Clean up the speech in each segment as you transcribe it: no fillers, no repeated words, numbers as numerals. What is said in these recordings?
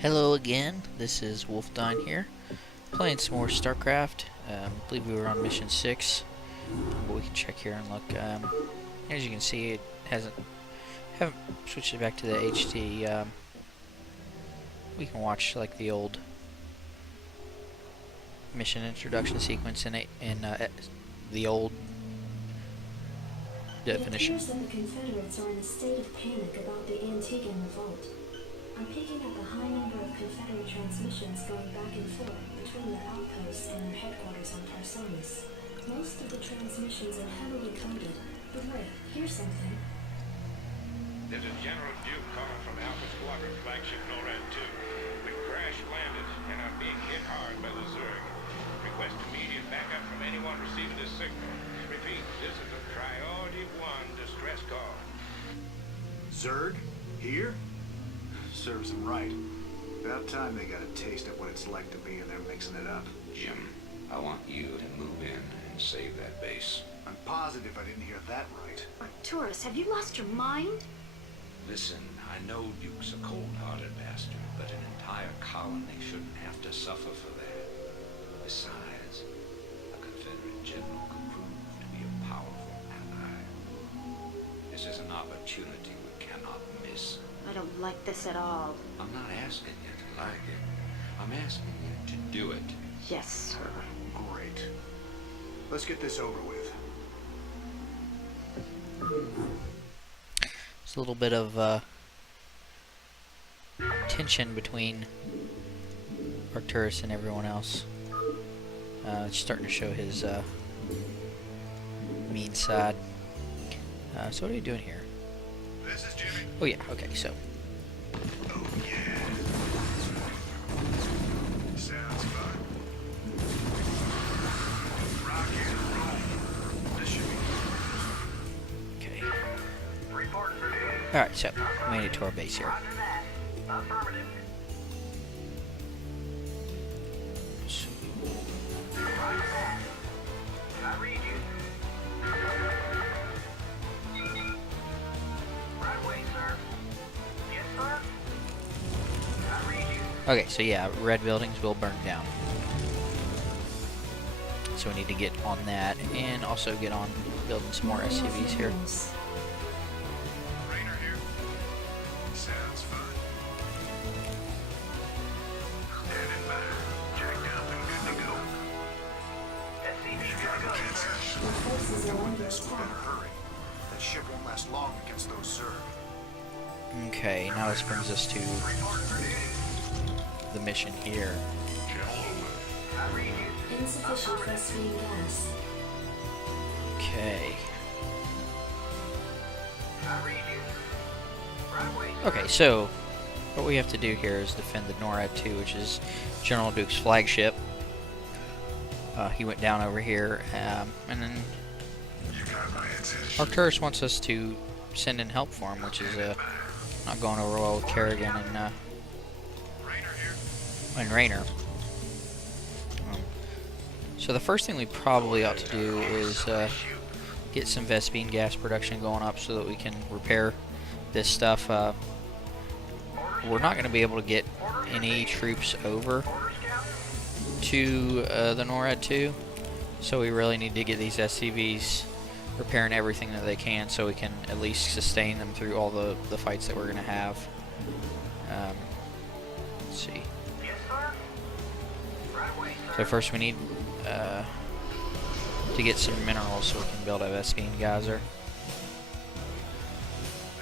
Hello again, this is Wolfdyne here, playing some more StarCraft. I believe we were on mission 6, but we can check here and look. As you can see, it haven't switched it back to the HD. We can watch like the old mission introduction sequence in the old definition. It appears that the Confederates are in a state of panic about the Antiguan revolt. I'm picking up a high number of Confederate transmissions going back and forth between their outposts and their headquarters on Tarsonis. Most of the transmissions are heavily coded, but wait, here's something. This is General Duke calling from Alpha Squadron flagship NORAD 2. We crash landed and are being hit hard by the Zerg. Request immediate backup from anyone receiving this signal. Repeat, this is a priority 1 distress call. Zerg? Here? Serves them right. About time they got a taste of what it's like to be in there mixing it up. Jim, I want you to move in and save that base. I'm positive I didn't hear that right. Arcturus, have you lost your mind? Listen, I know Duke's a cold-hearted bastard, but an entire colony shouldn't have to suffer for that. Besides, a Confederate general could prove to be a powerful ally. This is an opportunity we cannot miss. I don't like this at all. I'm not asking you to like it. I'm asking you to do it. Yes, sir. Great. Let's get this over with. There's a little bit of tension between Arcturus and everyone else. It's starting to show his mean side. So what are you doing here? This is Jimmy. Oh yeah, okay, so. Oh yeah. Sounds fun. Rock and roll. This should be Okay. Alright, so we made it to our base here. So, okay, so yeah, red buildings will burn down. So we need to get on that and also get on building some more SUVs here. Rainer here. Sounds fun. Standing by. Jacked up and good to go. Your forces are under This we better attack. hurry. That ship won't last long against those Zerg. Okay, now this brings us to the mission here. Insufficient phosphine gas. Okay. Okay, so what we have to do here is defend the NORAD 2, which is General Duke's flagship. He went down over here, and then Arcturus wants us to send in help for him, which is not going over well with Kerrigan and Rainer. So the first thing we probably ought to do is get some Vespene gas production going up so that we can repair this stuff. We're not going to be able to get any troops over to the NORAD 2, so we really need to get these SCVs repairing everything that they can so we can at least sustain them through all the fights that we're going to have. Let's see. So first we need to get some minerals so we can build a Vespene geyser.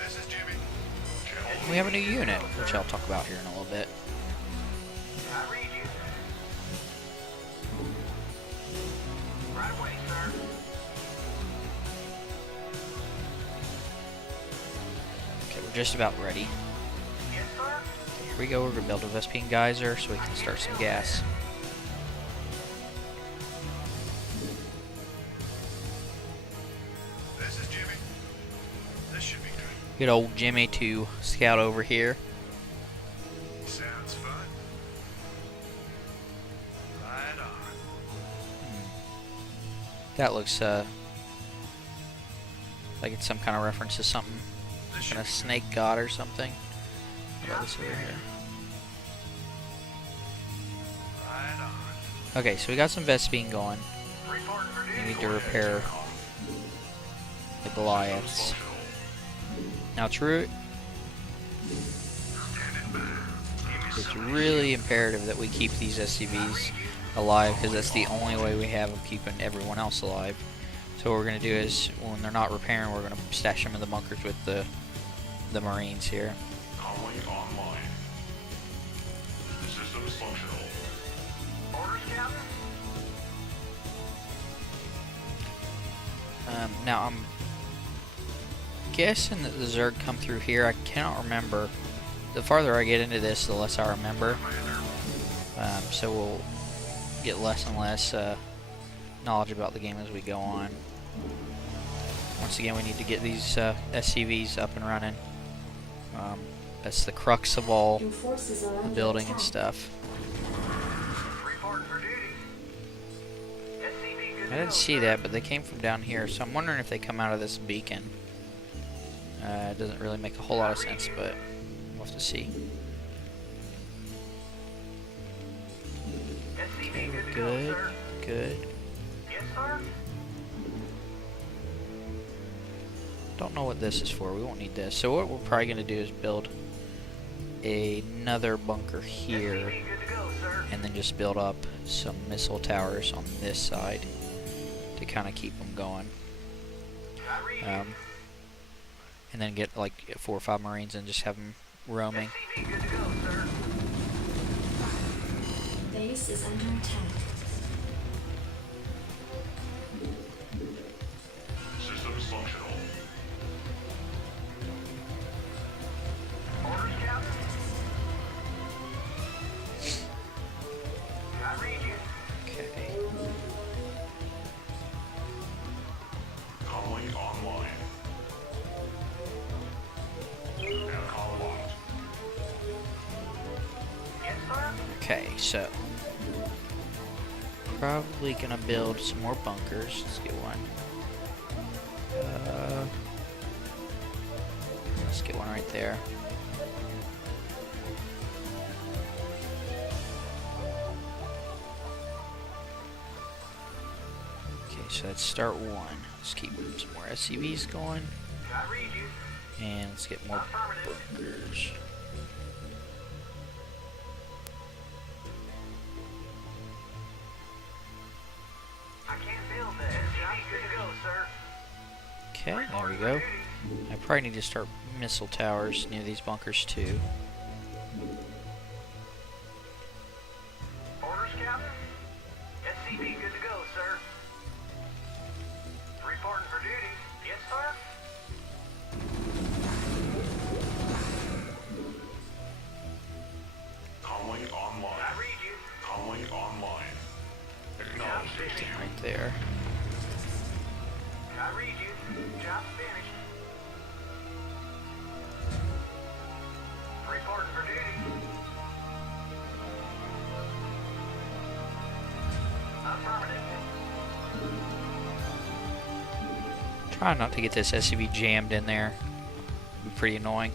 This is Jimmy. We have a new unit, which I'll talk about here in a little bit. Okay, we're just about ready. Here we go, we're going to build a Vespene geyser so we can start some gas. This is Jimmy. This should be good. Get old Jimmy to scout over here. Sounds fun. Right on. That looks like it's some kind of reference to something, This kind should of snake god or something. What about this over here? Okay, so we got some Vespene going. We need to repair the Goliaths. Now, true. It's really imperative that we keep these SCVs alive, because that's the only way we have of keeping everyone else alive. So what we're going to do is, when they're not repairing, we're going to stash them in the bunkers with the Marines here. Calling online. Systems functional. Orders, Captain? Now I'm guessing that the Zerg come through here. I cannot remember. The farther I get into this, the less I remember. So we'll get less and less knowledge about the game as we go on. Once again, we need to get these SCVs up and running. That's the crux of all Your forces are the under building and attack. stuff. Reporting for duty. SCV good I didn't see that, but they came from down here, so I'm wondering if they come out of this beacon. It doesn't really make a whole lot of sense, but we'll have to see. Okay, we're good. Good. Yes, sir. Don't know what this is for. We won't need this. So what we're probably going to do is build another bunker here, Good to go, sir. and then just build up some missile towers on this side to kind of keep them going. I read you. And then get like 4 or 5 Marines and just have them roaming. SCV good to go, sir. Base is under attack. Systems functional. Orders, Captain? I read you. Okay. Calling online. And call locked. Yes, sir. Okay, so probably gonna build some more bunkers. Let's get one. Let's get one right there. Okay, so let's start one. Let's keep some more SCVs going, I read you. and let's get more Affirmative. bunkers. I can't build that. SCV good to go, sir. Okay, there we go. I probably need to start missile towers near these bunkers too. Orders, Captain? SCV good to go, sir. Reporting for duty. Yes, sir. Calling online. I read you. Calling online. Acknowledged. Right there. I read you. Job finished. Reporting for duty. Affirmative. Try not to get this SCV jammed in there. Be pretty annoying.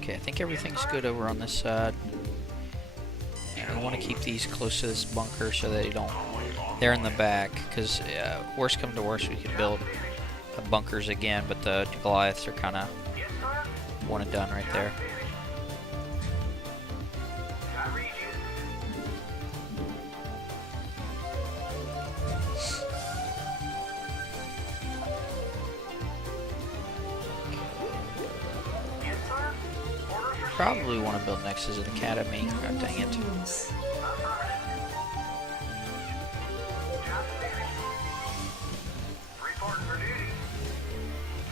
Okay, I think everything's good over on this side. And we want to keep these close to this bunker so they don't. They're in the back, because worst come to worst, we could build bunkers again, but the Goliaths are kind of Yes, sir. one and done right there. I read you. Yes, sir. Orders received. Probably want to build next as an academy. Not God enough dang it. minerals. Affirmative. Job finished. Reporting for duty.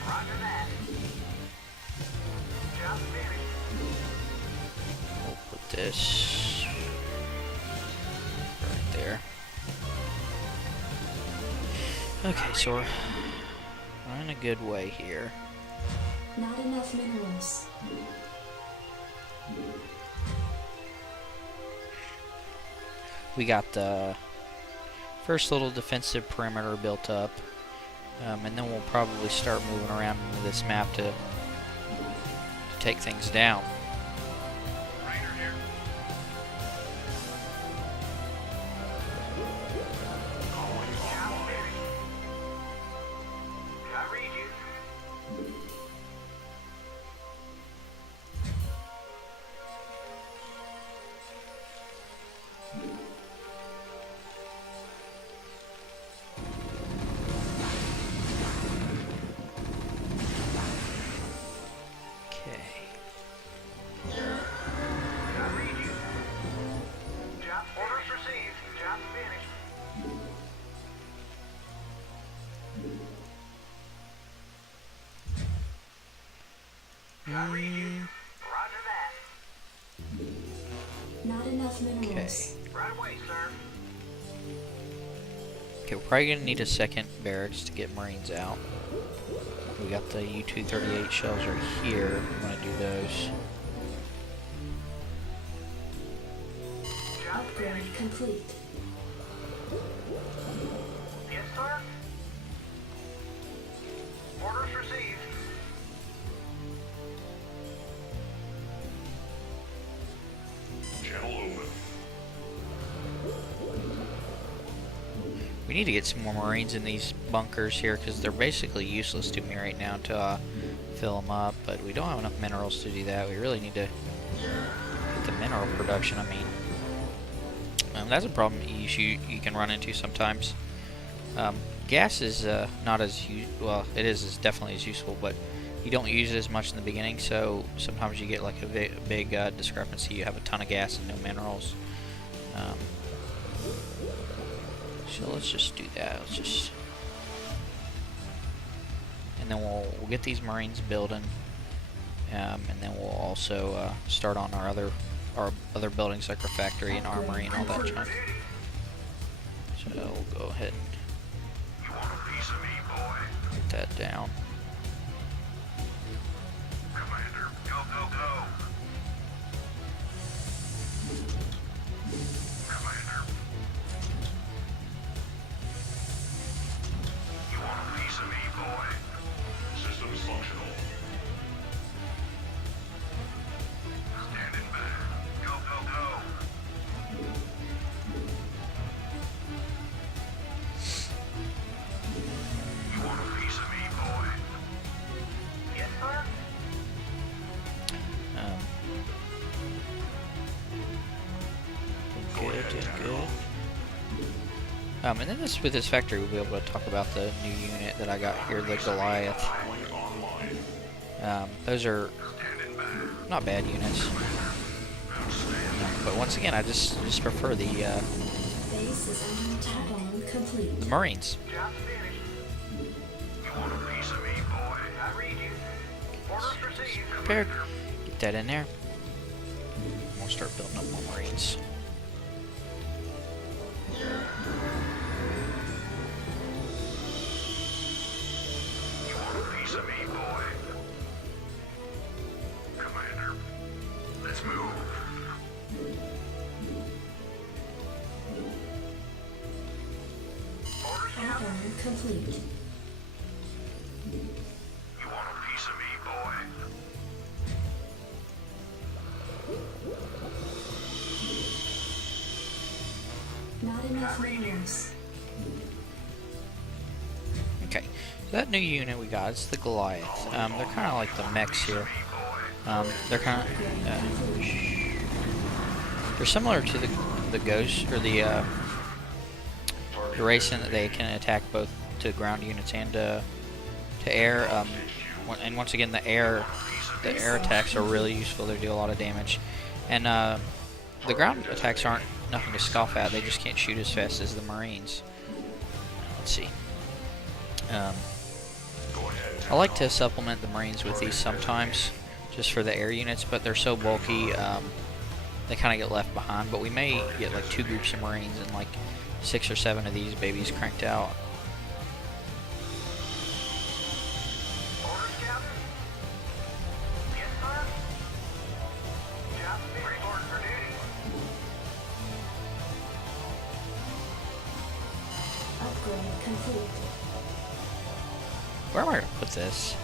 Roger that. Job finished. We'll put this right there. Okay, so we're in a good way here. Not enough minerals. We got the first little defensive perimeter built up, and then we'll probably start moving around into this map to take things down. Rainer here. Okay. I read you. Job orders received. Job finished. I read you. Roger that. Not enough minerals. Right away, sir. Okay, we're probably gonna need a second barracks to get Marines out. We got the U-238 shells right here. I'm gonna do those. Job Upgrade finished. complete. Yes, sir. Orders received. Channel open. We need to get some more Marines in these bunkers here because they're basically useless to me right now to fill them up. But we don't have enough minerals to do that. We really need to get the mineral production. I mean, that's a problem you can run into sometimes. Gas is not as well. It is definitely as useful, but you don't use it as much in the beginning. So sometimes you get like a big discrepancy. You have a ton of gas and no minerals. So let's just do that. Let's just, and then we'll get these Marines building, and then we'll also start on our other buildings like our factory and armory and all that junk. So we'll go ahead and You want a piece of me, boy? put that down. Commander, go, go, go. Commander. You want a piece of me, boy? Systems functional. Standing by. Go, go, go. You want a piece of me, boy? Yes, sir. Good. And then with this factory, we'll be able to talk about the new unit that I got here, the Goliath. Calling online. Those are Standing by. not bad units. But once again, I just prefer the Base is under attack. On complete. Marines. Job finished. You want a piece of me, boy? I read you. Orders received. Prepared. Get that in there. We'll start building up more Marines. You want a piece of me, boy? Commander, let's move. Orders, Captain. Upgrade complete. You want a piece of me, boy? Not enough minerals. Okay, so that new unit we got is the Goliath. They're kind of like the mechs here. They're kind of they're similar to the Ghost or the race in that they can attack both to ground units and to air. And once again, the air attacks are really useful. They do a lot of damage, and the ground attacks aren't nothing to scoff at. They just can't shoot as fast as the Marines. Let's see. I like to supplement the Marines with these sometimes, just for the air units, but they're so bulky, they kind of get left behind. But we may get like 2 groups of Marines and like 6 or 7 of these babies cranked out. Orders, Captain? Yes, sir. Job finished. Reporting for duty. Upgrade complete. Where am I going to put this?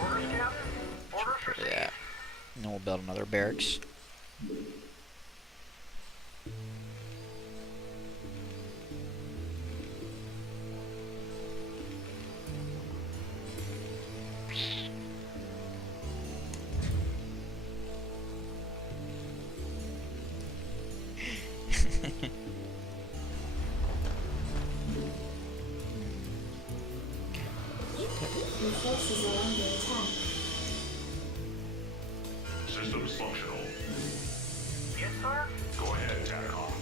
Orders, Captain. Orders Get rid of received. that. And then we'll build another barracks. Your forces are under attack. Systems functional. Yes, sir? Go ahead, TACOM.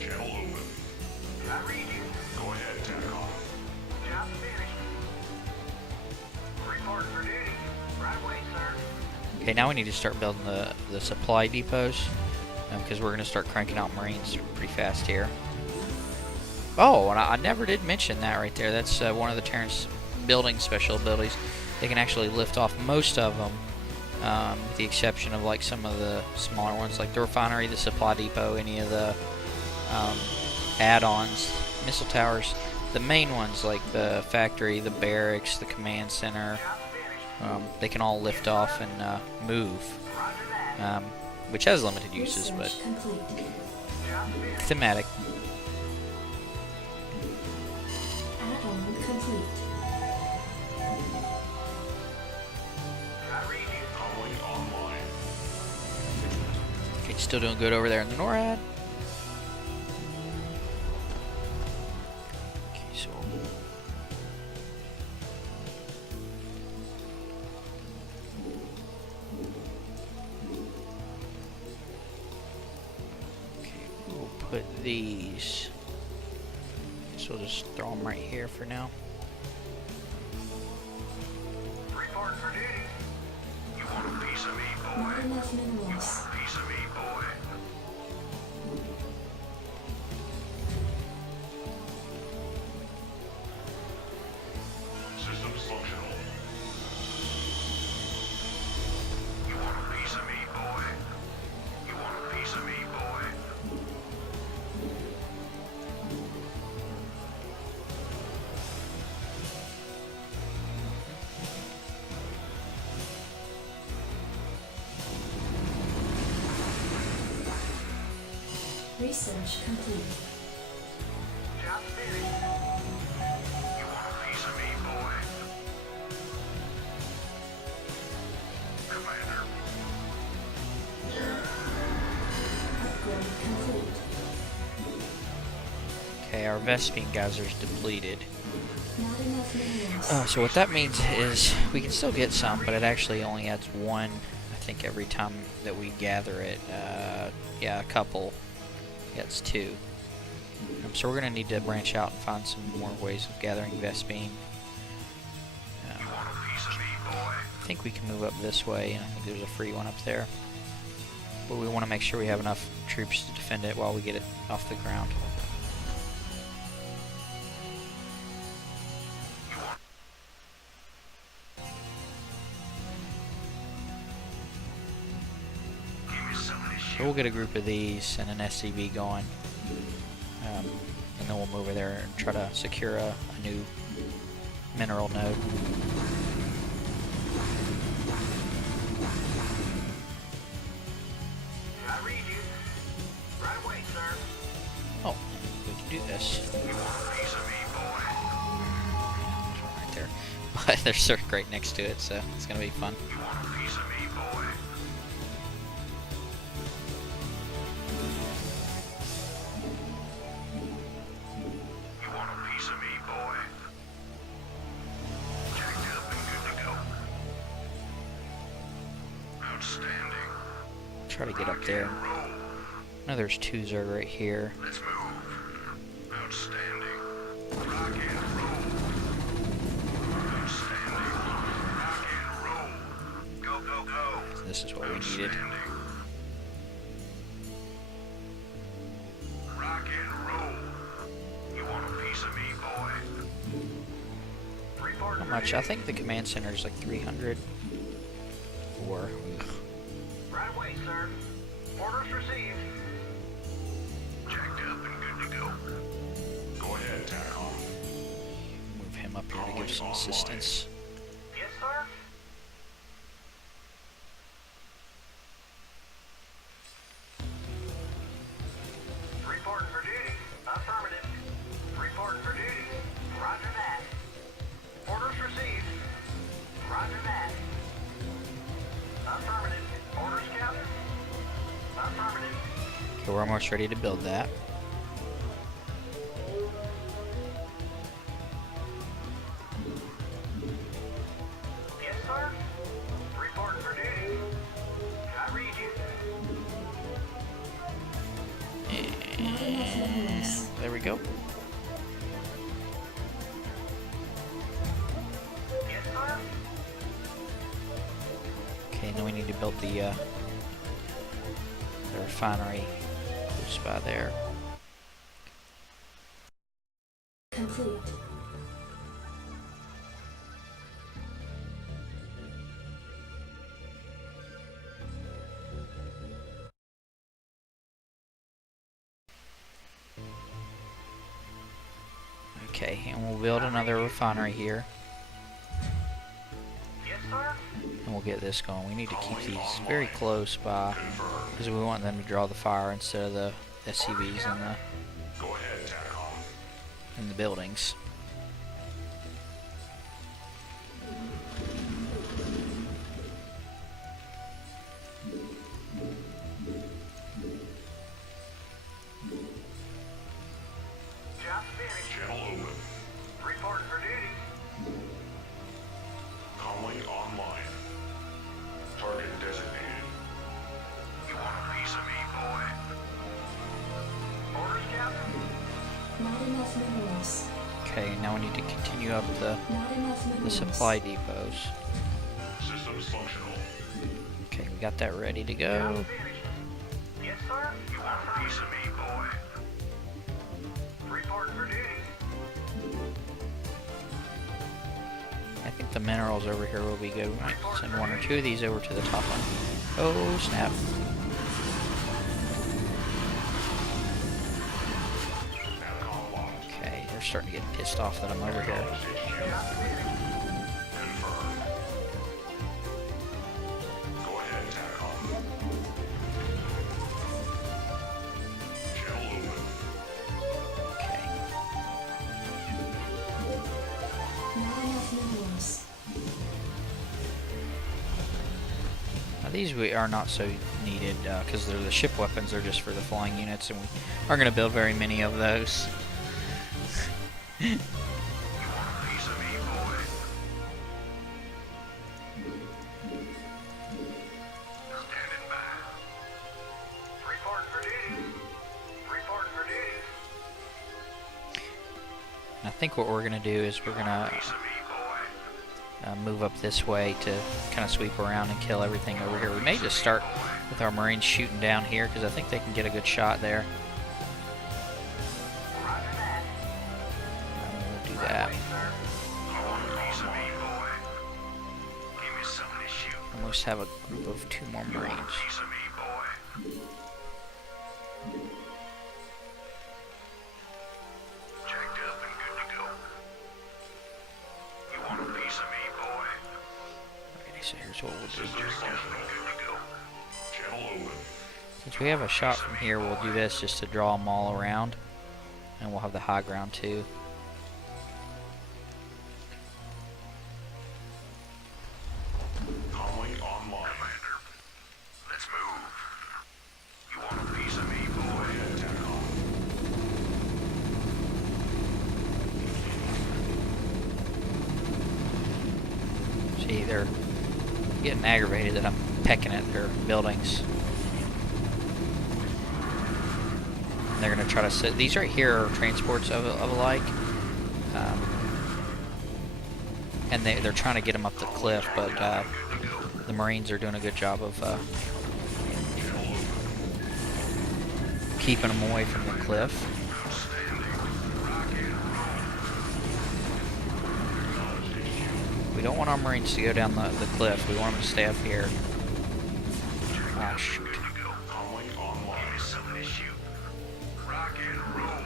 Channel open. I read you. Go ahead, TACOM. Job finished. Report for duty. Right away, sir. Okay, now we need to start building the supply depots, because we're going to start cranking out Marines pretty fast here. Oh, and I never did mention that right there. That's one of the Terran's building special abilities. They can actually lift off most of them, with the exception of like some of the smaller ones, like the refinery, the supply depot, any of the add-ons, missile towers. The main ones like the factory, the barracks, the command center, they can all lift off and move, which has limited uses, but Research complete. thematic. Add-on complete. I read you. Calling online. Okay, still doing good over there in the NORAD. Okay, so okay, we'll put these. So we'll just throw them right here for now. Report for duty. You want a piece of me, Not boy? enough minerals. A piece of me, boy? Systems functional. You want a piece of me, boy? You want a piece of me, boy? Research complete. Job finished. You want a piece of me, boy? Commander. Upgrade complete. Okay, our Vespene geysers depleted. Not enough minerals. So what that means is we can still get some, but it actually only adds one, I think, every time that we gather it. Yeah, a couple. Yeah, it's two. So we're going to need to branch out and find some more ways of gathering Vespene. You want a piece of me, boy? I think we can move up this way, and I think there's a free one up there. But we want to make sure we have enough troops to defend it while we get it off the ground. Give me some of this shit. So we'll get a group of these and an SCV going. And then we'll move over there and try to secure a new mineral node. I read you. Right away, sir. Oh, we can do this. You want a piece of me, boy? Right there. But there's Cirque right next to it, so it's going to be fun. You want a piece of me, boy? You want a piece of me, boy? Jacked up and good to go. Outstanding. Try to get up there. Roll. No, there's two Zerg right here. Let's move. Outstanding. Rock and roll. Outstanding. Rock and roll. Go, go, go. This is what we needed. Outstanding. Rock and roll. You want a piece of me, boy? Report How for much? duty. I think the command center is like 300. Or Right away, sir. Orders received. Jacked up and good to go. Go ahead, TACOM. move him up here to give some assistance. Yes, sir. Report for duty. Affirmative. Report for duty. Roger that. Orders received. Roger that. Affirmative. Orders, Captain. Affirmative. Okay, we're almost ready to build that. Yes, sir. Reporting for duty. I read you. Not enough minerals. There we go. Yes, sir. Okay, and then we need to build the refinery close by there. Complete. Okay, and we'll build another refinery here. Yes, sir. And we'll get this going. We need to keep these very close by because we want them to draw the fire instead of the SCVs Go ahead, TACOM. in the buildings. Job finished. Channel open. Reporting for duty. Comlink online. Target designated. You want a piece of me, boy? Orders, Captain? Not enough minerals. Okay, now we need to continue up the Not enough minerals. supply depots. Systems functional. Okay, we got that ready to Job go. finished. Yes, sir. You want a piece of me, boy? Reporting for duty. I think the minerals over here will be good. We might send one or two of these over to the top one. Oh, snap. TACOM locked. Okay, they're starting to get pissed off that I'm over here. Confirmed. Go ahead, TACOM. Channel open. Okay. Not enough minerals. Now these we are not so needed because they're the ship weapons. They're just for the flying units, and we aren't going to build very many of those. You want a piece of me, boy? Standing by. Reporting for duty. Reporting for duty. And I think what we're going to do is we're going to Piece of me, boy. move up this way to kind of sweep around and kill everything over here. We may just start with our Marines shooting down here because I think they can get a good shot there. Roger that. We'll do that. Wait, sir. You want a piece of me, boy? Give me something to shoot. Almost have a group of 2 more You want a Marines. piece of me, boy? Jacked up and good to go. You want a piece of me, boy? Okay, so here's what we'll do. Jacked up and good to go. Channel open. Since we have a shot from here, we'll do this just to draw them all around. And we'll have the high ground too. Comlink online. Commander, let's move. You want a piece of me, Go boy? ahead, TACOM. See, they're getting aggravated that I'm pecking at their buildings. They're going to try to sit. These right here are transports of alike. And they're trying to get them up the cliff, but the Marines are doing a good job of keeping them away from the cliff. We don't want our Marines to go down the cliff. We want them to stay up here. Ah, shoot. Comlink online. Give me something to shoot. Rock and roll.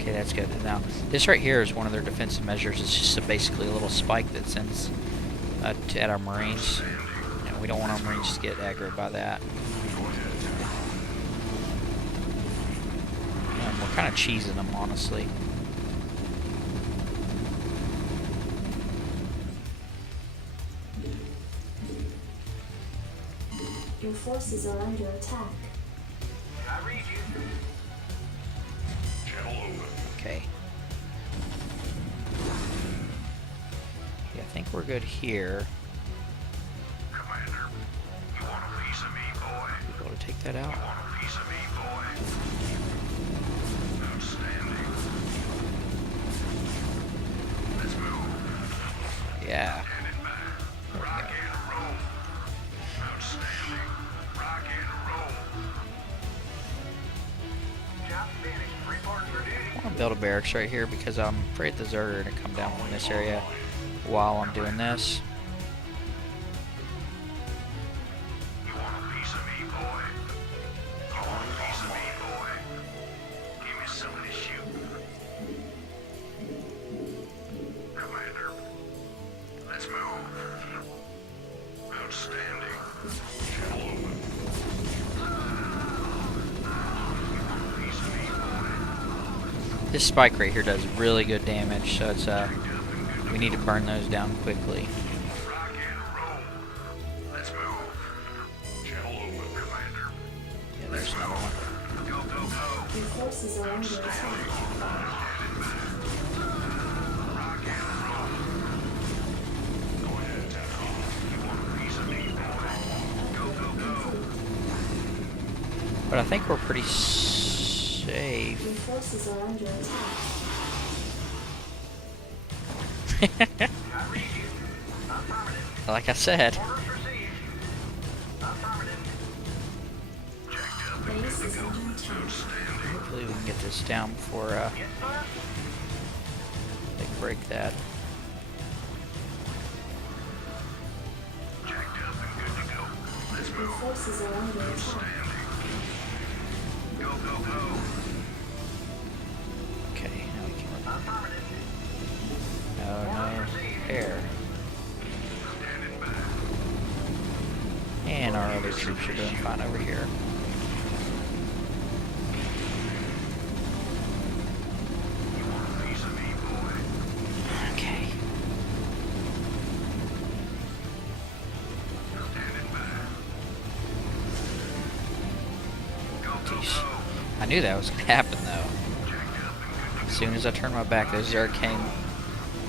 Okay, that's good. Now, this right here is one of their defensive measures. It's just basically a little spike that sends at our Marines. And we don't want our Marines to get aggroed by that. We're kind of cheesing them, honestly. Your forces are under attack. I read you. Channel open. Okay. Yeah, I think we're good here. Commander, you want a piece of me, boy? Be able to take that out. Want a piece of me, boy? Outstanding. Let's move. Yeah. Standing by. Rock and roll. Outstanding. Rock and roll. Job finished. Reporting for duty. I want to build a barracks right here because I'm afraid the Zerg are going to come down from this area while I'm doing this. You want a piece of me, boy? You want a piece of me, boy? Give me some of this shoot. Commander, let's move. Outstanding. Channel open. Piece of me, boy. This spike right here does really good damage, so it's we need to burn those down quickly. Rock and roll. Let's move. Channel open. Commander, Yeah, there's another one. go, go, go. Your forces are under attack. Rock and roll. Go ahead, TACOM. You want a piece of me, boy? Go, go, go. But I think we're pretty safe. Your forces are under attack. I read you. Affirmative. Like I said. Orders received. Affirmative. Checked up and Base good is to go. under attack. Outstanding. Hopefully we can get this down before Yes, sir. they break that. Checked up and good to go. Let's Your move. forces are under attack. Outstanding. Go, go, go. Okay, now we can. Affirmative. No, no repair. Standing by. And our other troops are doing fine over here. You want a piece of me, boy? Okay. Standing by. Go, go, Jeez. go. I knew that was going to happen though. Checked up and good to As soon as I turned my back, those Zerg came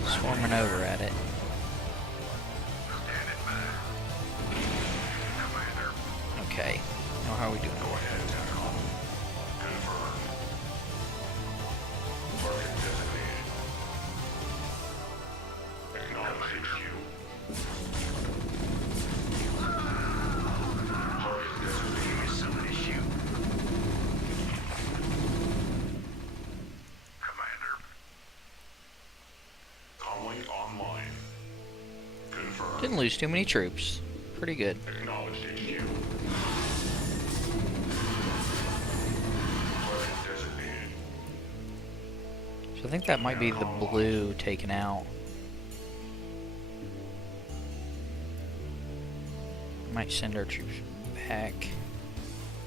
swarming over at it. go. Standing by. Commander. Okay. Now how are we doing? Go ahead, TACOM. Confirmed. Target designated. Acknowledge HQ. Target designated. Give me some of this shoot. Commander. Conway online. Confirmed. Didn't lose too many troops. Pretty good. Acknowledge HQ. Target designated. So I think that might be the blue taken out. Might send our troops back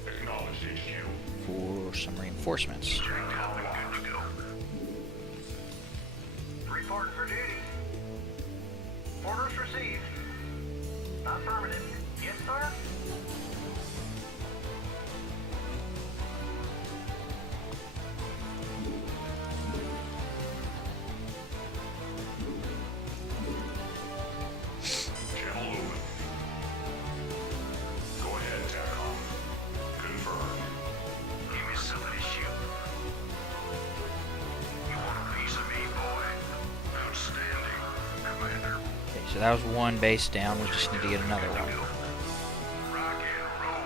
Acknowledge HQ. for some reinforcements. Checked up and good to go. Reporting for duty. Orders received. Affirmative. Yes, sir. Channel open. Go ahead, TACOM. Confirmed. Give me some of this shoot. You want a piece of me, boy? Outstanding, Commander. Okay, so that was one base down. We just need to get another one. Rock and roll.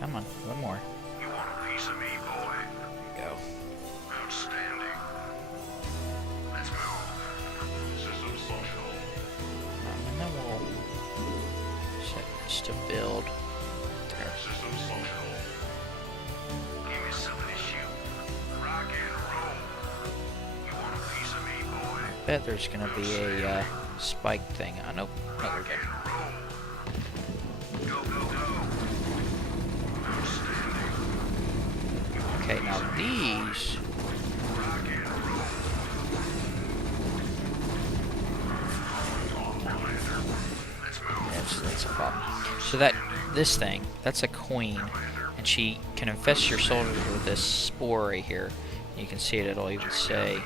Come on, one more. You want a piece of me, boy? There we go. Outstanding. Let's move. System functional. And then we'll set this to build. There. Systems functional. Give me some of this shoot. Rock and roll. You want a piece of me, boy? Bet there's gonna be a spike thing. Nope. No, we're good. Go, go, go. Outstanding. Okay, now these. Rock and roll. So this thing, that's a queen, and she can infest your soldiers with this spore right here. You can see it, it'll even say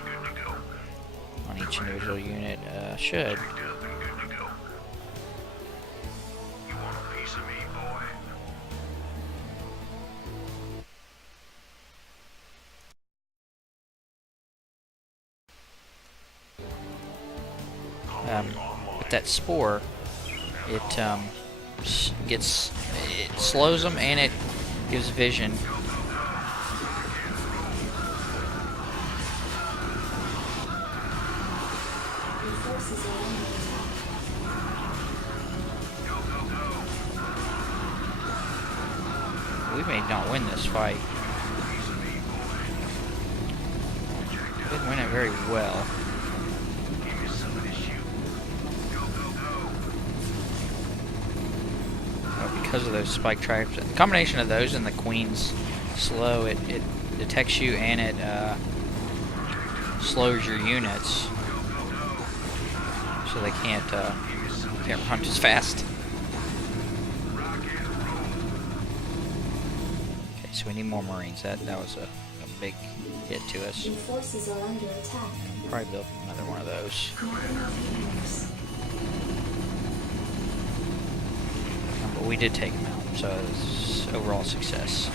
on each individual unit, should. You want a piece of me, boy? With that spore, it slows them and it gives vision. Your forces are under attack. We may not win this fight. Didn't win it very well. Because of those spike traps. The combination of those and the queen's slow, it detects you and it slows your units, so they can't run as fast. Okay, so we need more Marines. That was a big hit to us. Your forces are under attack. Probably build another one of those. But we did take them out, so it's overall success.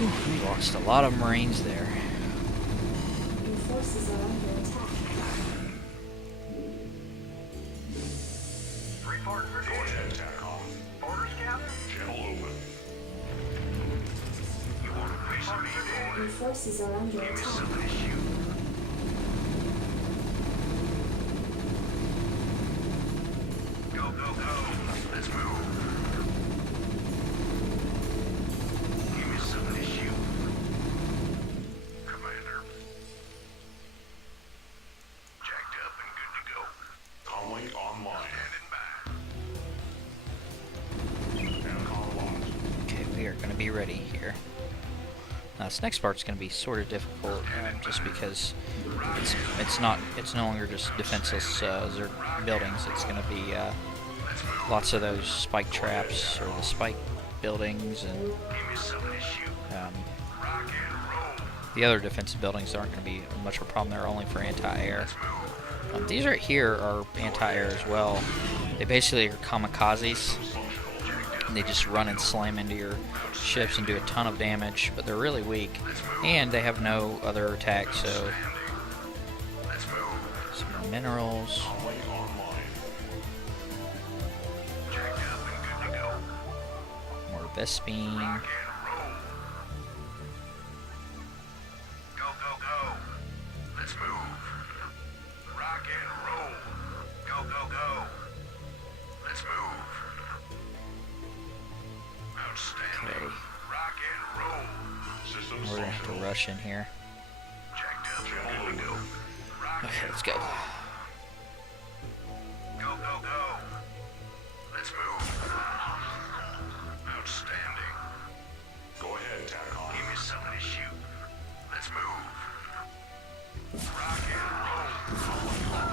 We lost a lot of Marines there. Your forces are under attack. Report for Go ahead, TACOM. orders, Captain. Channel open. You want a piece of me, boy? Your forces are under Give me attack. some of this shoot. Go, go, go. Let's move. Give me some of this shoot. Commander. Jacked up and good to go. Comlink online. Standing by. TACOM locked. Okay, we are going to be ready here. Now, this next part's going to be sort of difficult, just because it's no longer just defenseless Zerg buildings. It's going to be lots of those spike traps or the spike buildings, and Give me some of this shoot. Rock and roll. the other defensive buildings aren't going to be much of a problem. They're only for anti-air. These right here are anti-air as well. They basically are kamikazes. And they just run and slam into your ships and do a ton of damage, but they're really weak, and they have no other attack. So Let's move. some more minerals. Comlink online. Jacked up and good to go. More Vespine. Rock and roll. Go, go, go. Let's move. Rock and roll. Go, go, go. Let's move. Outstanding. Okay. Rock and roll. Systems We're gonna have to functional. rush in here. Jacked up Channel and good to go. open. Rock Okay, and let's go. go, go, go. Let's move. Outstanding. Go ahead, TACOM. Give me some of this shoot. Let's move. Rock and roll.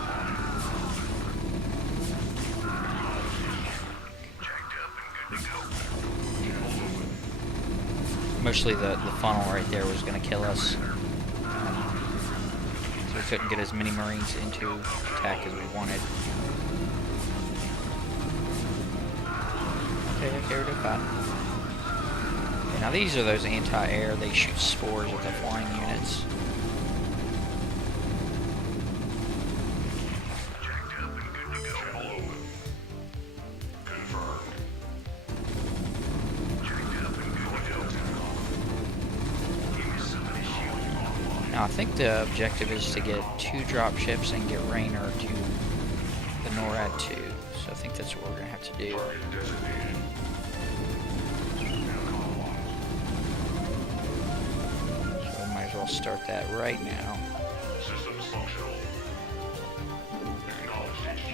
Jacked up and good to go. Mostly the funnel right there was gonna kill us. So we couldn't get as many Marines into attack as we wanted. Okay, we're doing fine. Okay, now these are those anti-air. They shoot spores at the flying units. think the objective is to get 2 drop ships and get Raynor to the NORAD 2. So I think that's what we're going to have to do. Target designated. Intercom locked. So we might as well start that right now. Systems functional. Acknowledged HQ.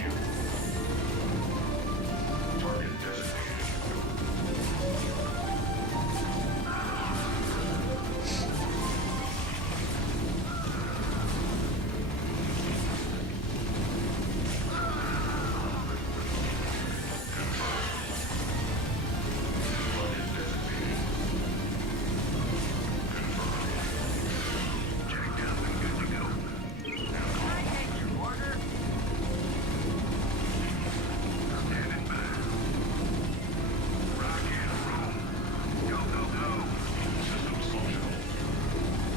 Target designated. Systems functional.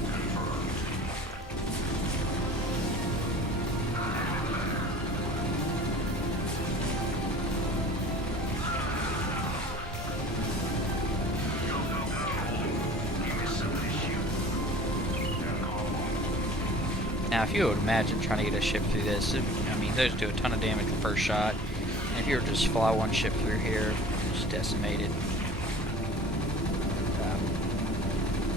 Confirmed. Now, if you would imagine trying to get a ship through this, I mean, those do a ton of damage the first shot. And if you were to just fly one ship through here, just decimate it.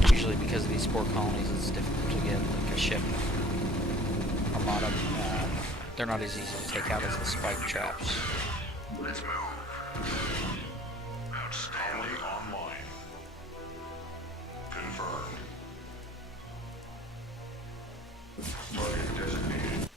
Usually because of these spore colonies, it's difficult to get like a ship armada. They're not as easy to take out as the spike traps. Let's move. Outstanding. Colony online. Confirmed. Target designated.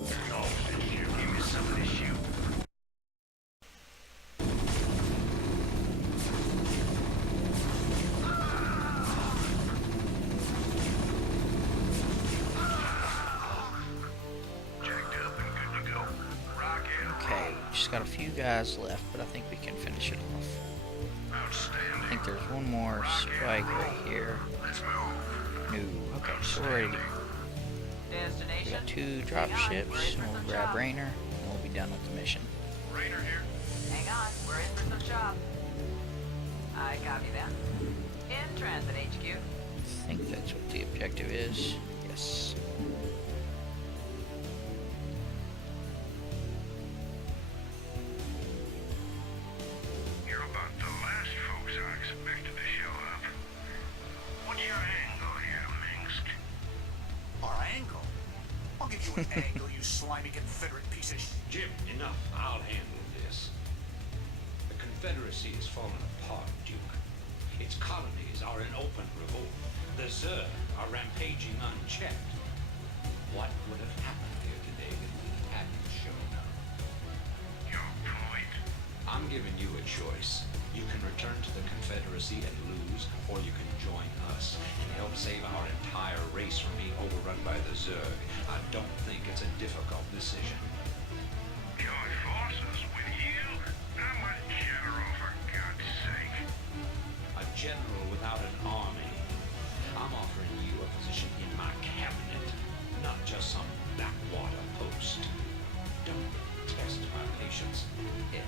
Acknowledged HQ. Give me some of this shoot. Jacked up and good to go. Rock and Okay, just got a few guys left, but I think we can finish it off. I outstanding. think there's one more spike right here. Let's move. No. Okay, so we're ready to go. We Destination? got 2 drop Hang on, ships, we're in for and we'll some grab chop. Raynor, and we'll be done with the mission. Rainer here. Hang on, we're in for some chop. I copy that. In transit, HQ. I think that's what the objective is. Yes. You're about the last folks I expected to show up. What's your angle here, Minsk? Our angle? I'll give you an angle, you slimy Confederate piece of Jim, enough. I'll handle this. The Confederacy is falling apart, Duke. Its colonies are in open revolt. The Zerg are rampaging unchecked. What would have happened here today if we hadn't shown up? Your point. I'm giving you a choice. You can return to the Confederacy and lose, or you can join us and help save our entire race from being overrun by the Zerg. I don't think it's a difficult decision. Join forces with you? I'm a general, for God's sake. A general without an army. I'm offering you a position in my cabinet, not just some backwater post. Don't test my patience. Yeah.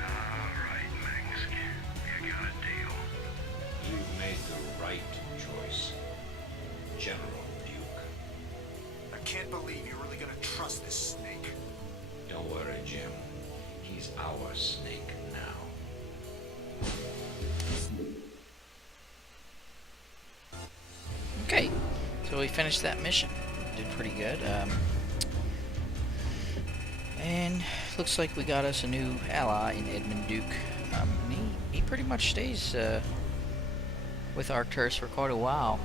All right, Minsk. You got a deal. You've made the right choice, General Duke. I can't believe you're really gonna trust this snake. Don't worry, Jim. He's our snake now. Okay, so we finished that mission. Did pretty good. And looks like we got us a new ally in Edmund Duke. And he pretty much stays with Arcturus for quite a while.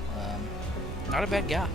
Not a bad guy.